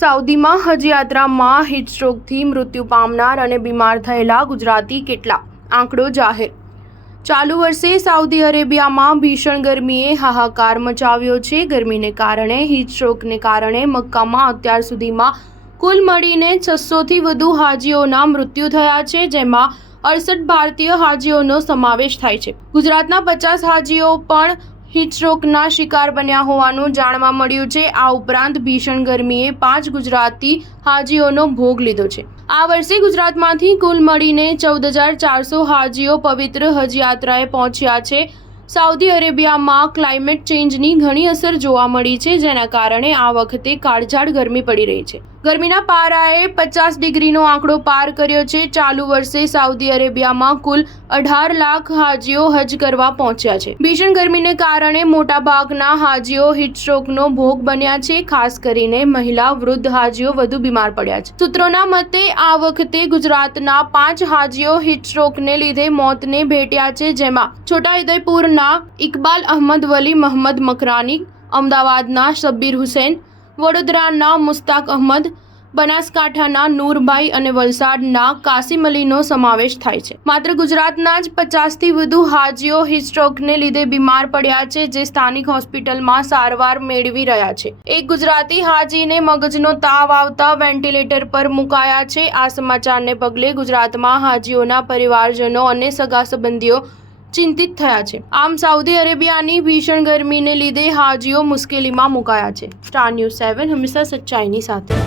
સાઉદીમાં હજ યાત્રામાં હીટસ્ટ્રોકથી મૃત્યુ પામનાર અને બીમાર થયેલા ગુજરાતી કેટલા? આંકડો જાહેર. ચાલુ વર્ષે સાઉદી અરેબિયામાં ભીષણ ગરમીએ હાહાકાર મચાવ્યો છે. ગરમીને કારણે હીટસ્ટ્રોકને કારણે મક્કામાં અત્યાર સુધીમાં કુલ મળીને 600થી વધુ હાજીઓના મૃત્યુ થયા છે, જેમાં 68 ભારતીય હાજીઓનો સમાવેશ થાય છે. ગુજરાતના 50 હાજીઓ પણ હીટસ્ટ્રોકના શિકાર બન્યા હોવાનું જાણવા મળ્યું છે. આ ઉપરાંત ભીષણ ગરમીએ 5 ગુજરાતી હાજીઓનો ભોગ લીધો છે. આ વર્ષે ગુજરાતમાંથી કુલ મળીને 14,400 હાજીઓ પવિત્ર હજ યાત્રાએ પહોંચ્યા છે. સાઉદી અરેબિયામાં ક્લાઇમેટ ચેન્જની ઘણી અસર જોવા મળી છે, જેના કારણે આ વખતે કાળઝાળ ગરમી પડી રહી છે. ગરમીના પારાએ 50 ડિગ્રીનો આંકડો પાર કર્યો છે. ચાલુ વર્ષે સાઉદી અરેબિયામાં કુલ 18 લાખ હાજીઓ હજ કરવા પહોંચ્યા છે. ભીષણ ગરમીને કારણે મોટાભાગના હાજીઓ હીટસ્ટ્રોકનો ભોગ બન્યા છે. ખાસ કરીને મહિલા, વૃદ્ધ હાજીઓ વધુ બીમાર પડ્યા છે. સૂત્રોના મતે આ વખતે ગુજરાતના 5 હાજીઓ હીટસ્ટ્રોકને લીધે મોતને ભેટ્યા છે, જેમાં છોટાઉદેપુરના ઇકબાલ અહમદ વલી મોહમ્મદ મકરાની, અમદાવાદના શબ્બીર હુસૈન, વડોદરાના મુસ્તાક અહમદ, બનાસકાંઠાના નૂરભાઈ અને વલસાડના કાસિમ અલીનો સમાવેશ થાય છે. માત્ર ગુજરાતના જ 50થી વધુ હાજીઓ હીટસ્ટ્રોકને લીધે બીમાર પડ્યા છે, જે સ્થાનિક હોસ્પિટલમાં સારવાર મેળવી રહ્યા છે. એક ગુજરાતી હાજીને મગજનો તાવ આવતા વેન્ટિલેટર પર મુકાયા છે. આ સમાચારને પગલે ગુજરાતમાં હાજીઓના પરિવારજનો અને સગા સંબંધીઓ ચિંતિત થયા છે. આમ સાઉદી અરેબિયાની ભીષણ ગરમીને લીધે હાજીઓ મુશ્કેલીમાં મુકાયા છે. સ્ટાર ન્યૂઝ 7 હંમેશા સચ્ચાઈની સાથે.